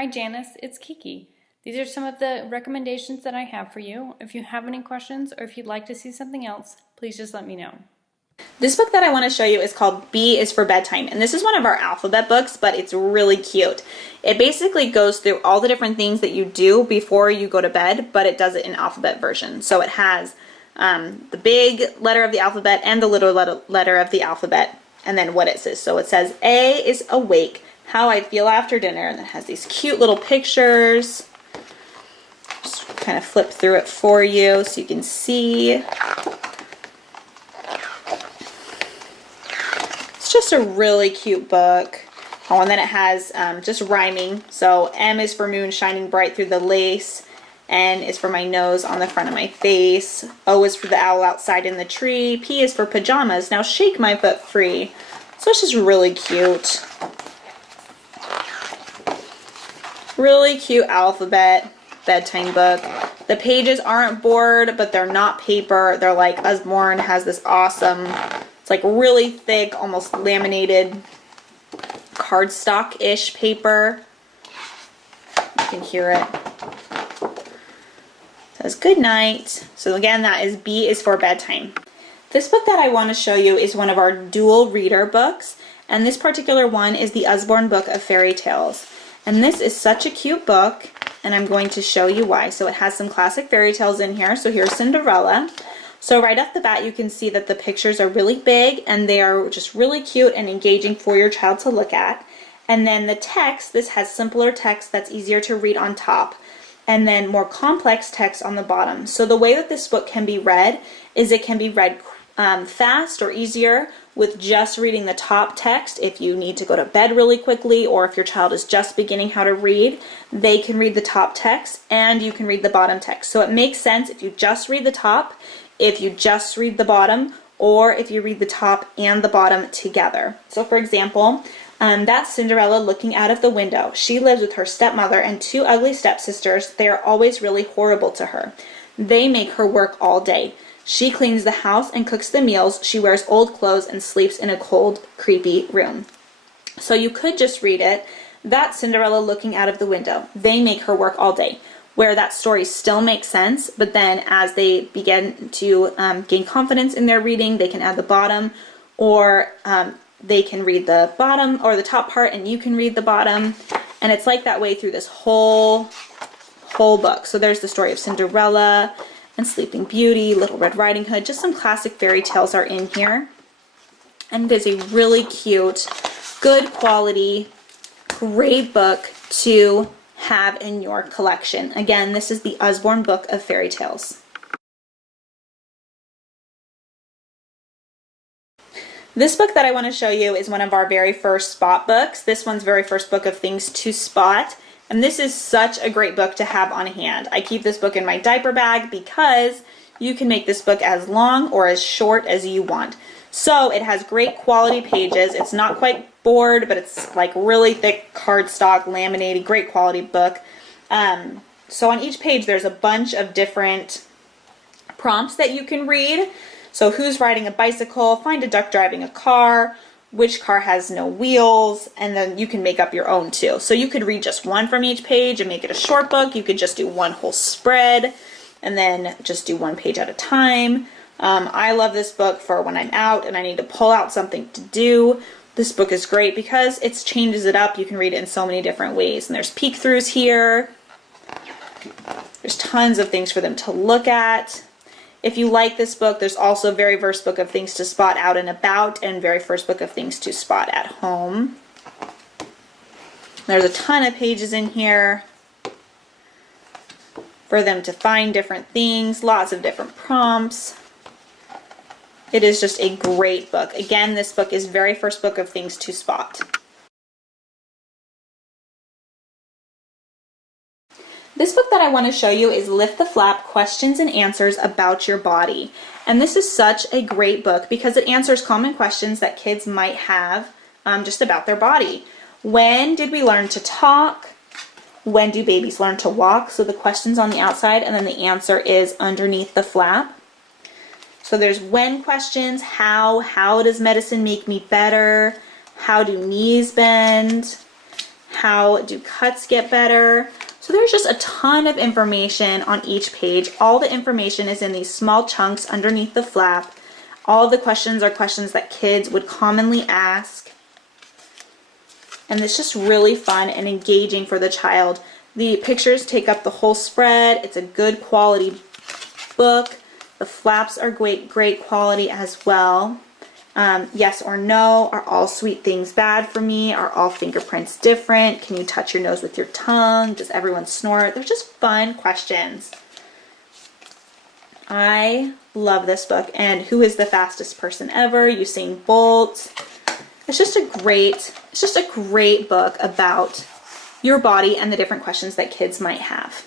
Hi Janice, it's Kiki. These are some of the recommendations that I have for you. If you have any questions or if you'd like to see something else, please just let me know. This book that I want to show you is called B is for Bedtime, and this is one of our alphabet books, but it's really cute. It basically goes through all the different things that you do before you go to bed, but it does it in alphabet version. So it has the big letter of the alphabet and the little letter of the alphabet, and then what it says. So it says A is awake, how I feel after dinner, and it has these cute little pictures. Just kind of flip through it for you so you can see. It's just a really cute book. Oh, and then it has just rhyming. So M is for moon shining bright through the lace. N is for my nose on the front of my face. O is for the owl outside in the tree. P is for pajamas. Now shake my foot free. So it's just really cute. Really cute alphabet bedtime book. The pages aren't board, but they're not paper. They're like Usborne has this awesome, it's like really thick, almost laminated cardstock-ish paper. You can hear it. It says good night. So again, that is B is for bedtime. This book that I want to show you is one of our dual reader books, and this particular one is the Usborne Book of Fairy Tales. And this is such a cute book, and I'm going to show you why. So it has some classic fairy tales in here. So here's Cinderella. So right off the bat, you can see that the pictures are really big, and they are just really cute and engaging for your child to look at. And then the text, this has simpler text that's easier to read on top, and then more complex text on the bottom. So the way that this book can be read is it can be read fast or easier with just reading the top text. If you need to go to bed really quickly, or if your child is just beginning how to read, they can read the top text and you can read the bottom text. So it makes sense if you just read the top, if you just read the bottom, or if you read the top and the bottom together. So for example, that's Cinderella looking out of the window. She lives with her stepmother and two ugly stepsisters. They are always really horrible to her. They make her work all day. She cleans the house and cooks the meals. She wears old clothes and sleeps in a cold, creepy room. So you could just read it, that's Cinderella looking out of the window. They make her work all day. Where that story still makes sense, but then as they begin to gain confidence in their reading, they can add the bottom, or they can read the bottom or the top part and you can read the bottom. And it's like that way through this whole book. So there's the story of Cinderella and Sleeping Beauty, Little Red Riding Hood. Just some classic fairy tales are in here. And it is a really cute, good quality, great book to have in your collection. Again, this is the Usborne Book of Fairy Tales. This book that I want to show you is one of our very first spot books. This one's very first book of things to spot. And this is such a great book to have on hand. I keep this book in my diaper bag because you can make this book as long or as short as you want. So it has great quality pages. It's not quite board, but it's like really thick cardstock, laminated, great quality book. So on each page there's a bunch of different prompts that you can read. So who's riding a bicycle, find a duck driving a car, which car has no wheels, and then you can make up your own too. So you could read just one from each page and make it a short book. You could just do one whole spread and then just do one page at a time. I love this book for when I'm out and I need to pull out something to do. This book is great because it changes it up. You can read it in so many different ways. And there's peek-throughs here. There's tons of things for them to look at. If you like this book, there's also very first book of things to spot out and about and very first book of things to spot at home. There's a ton of pages in here for them to find different things, lots of different prompts. It is just a great book. Again, this book is very first book of things to spot. This book that I want to show you is Lift the Flap, Questions and Answers About Your Body. And this is such a great book because it answers common questions that kids might have just about their body. When did we learn to talk? When do babies learn to walk? So the question's on the outside and then the answer is underneath the flap. So there's when questions, how does medicine make me better? How do knees bend? How do cuts get better? So there's just a ton of information on each page. All the information is in these small chunks underneath the flap. All the questions are questions that kids would commonly ask. And it's just really fun and engaging for the child. The pictures take up the whole spread. It's a good quality book. The flaps are great quality as well. Yes or no, are all sweet things bad for me? Are all fingerprints different? Can you touch your nose with your tongue? Does everyone snort? They're just fun questions. I love this book. And who is the fastest person ever? Usain Bolt. It's just a great book about your body and the different questions that kids might have.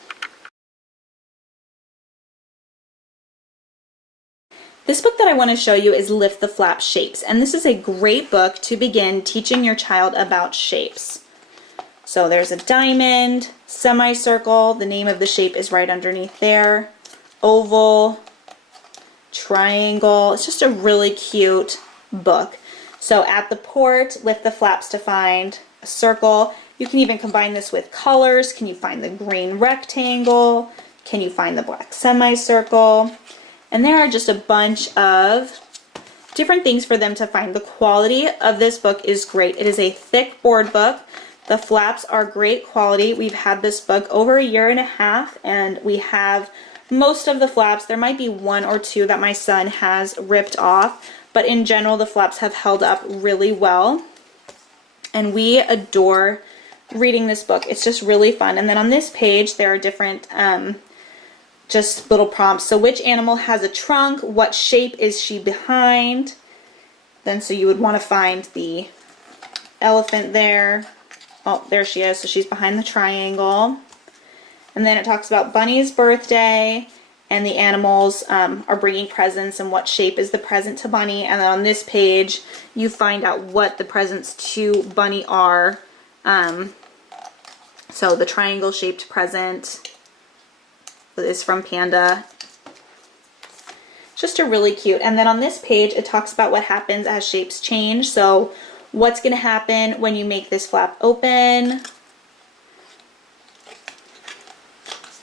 This book that I want to show you is Lift the Flap Shapes, and this is a great book to begin teaching your child about shapes. So there's a diamond, semicircle, the name of the shape is right underneath there, oval, triangle. It's just a really cute book. So at the port, lift the flaps to find a circle. You can even combine this with colors. Can you find the green rectangle? Can you find the black semicircle? And there are just a bunch of different things for them to find. The quality of this book is great. It is a thick board book. The flaps are great quality. We've had this book over 1.5 years, and we have most of the flaps. There might be 1 or 2 that my son has ripped off, but in general the flaps have held up really well. And we adore reading this book. It's just really fun. And then on this page there are different just little prompts. So which animal has a trunk? What shape is she behind? Then so you would want to find the elephant there. Oh, there she is. So she's behind the triangle. And then it talks about Bunny's birthday, and the animals are bringing presents and what shape is the present to Bunny. And then on this page you find out what the presents to Bunny are. So the triangle shaped present is from Panda. Just a really cute. And then on this page it talks about what happens as shapes change. So what's going to happen when you make this flap open,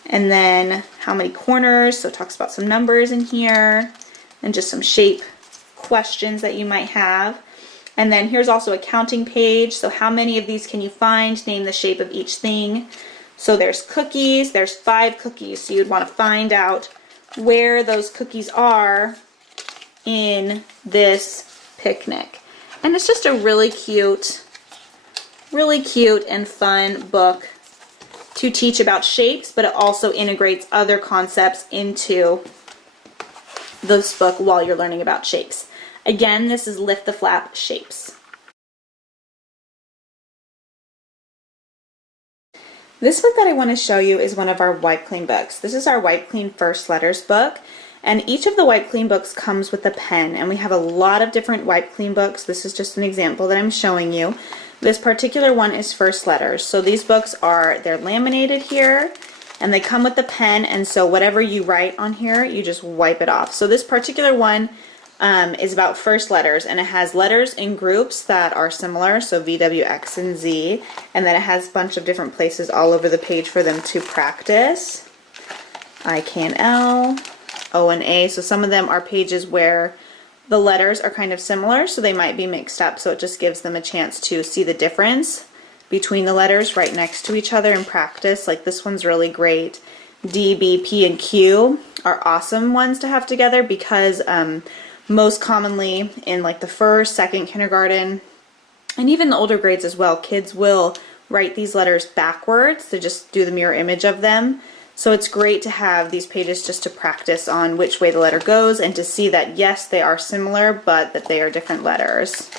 and then how many corners. So it talks about some numbers in here and just some shape questions that you might have. And then here's also a counting page. So how many of these can you find? Name the shape of each thing. So there's cookies, there's 5 cookies, so you'd want to find out where those cookies are in this picnic. And it's just a really cute and fun book to teach about shapes, but it also integrates other concepts into this book while you're learning about shapes. Again, this is Lift the Flap Shapes. This book that I want to show you is one of our Wipe Clean books. This is our Wipe Clean First Letters book, and each of the Wipe Clean books comes with a pen, and we have a lot of different Wipe Clean books. This is just an example that I'm showing you. This particular one is First Letters. So these books they're laminated here, and they come with the pen, and so whatever you write on here, you just wipe it off. So this particular one is about first letters, and it has letters in groups that are similar, so V, W, X, and Z, and then it has a bunch of different places all over the page for them to practice. I, K, and L, O, and A, so some of them are pages where the letters are kind of similar, so they might be mixed up, so it just gives them a chance to see the difference between the letters right next to each other and practice. Like this one's really great. D, B, P, and Q are awesome ones to have together because most commonly in like the first, second kindergarten, and even the older grades as well, kids will write these letters backwards to just do the mirror image of them. So it's great to have these pages just to practice on which way the letter goes and to see that yes, they are similar, but that they are different letters.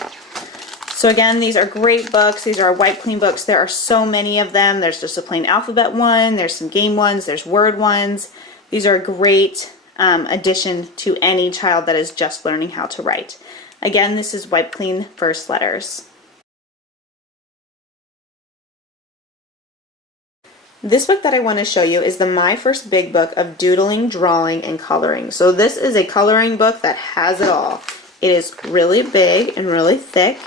So again, these are great books. These are Wipe Clean books. There are so many of them. There's just a plain alphabet one, there's some game ones, there's word ones. These are a great addition to any child that is just learning how to write. Again, this is Wipe Clean First Letters. This book that I want to show you is the My First Big Book of Doodling, Drawing, and Coloring. So this is a coloring book that has it all. It is really big and really thick.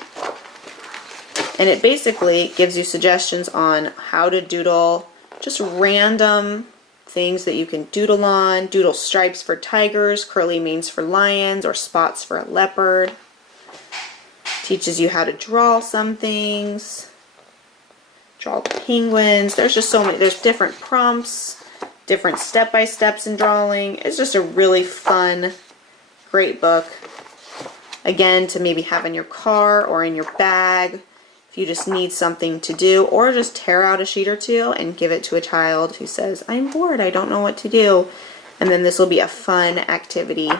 And it basically gives you suggestions on how to doodle just random things that you can doodle on. Doodle stripes for tigers, curly manes for lions, or spots for a leopard. Teaches you how to draw some things. Draw penguins. There's just so many. There's different prompts, different step-by-steps in drawing. It's just a really fun, great book. Again, to maybe have in your car or in your bag if you just need something to do, or just tear out a sheet or two and give it to a child who says, I'm bored, I don't know what to do. And then this will be a fun activity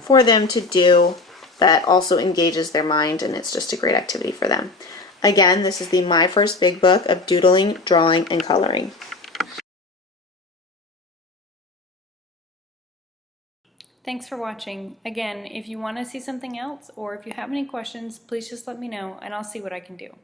for them to do that also engages their mind, and it's just a great activity for them. Again, this is the My First Big Book of Doodling, Drawing, and Coloring. Thanks for watching. Again, if you want to see something else or if you have any questions, please just let me know and I'll see what I can do.